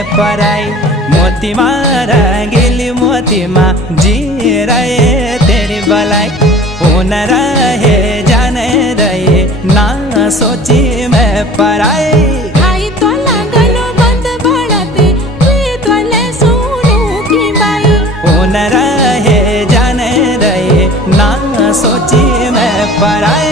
मैं पराई। मोती मारा गिली मोती माँ जी रहे तेरी भलाई। हो न रहे जाने रहे ना सोची मैं पराई। न रहे जाने रहे ना सोची मैं पराई।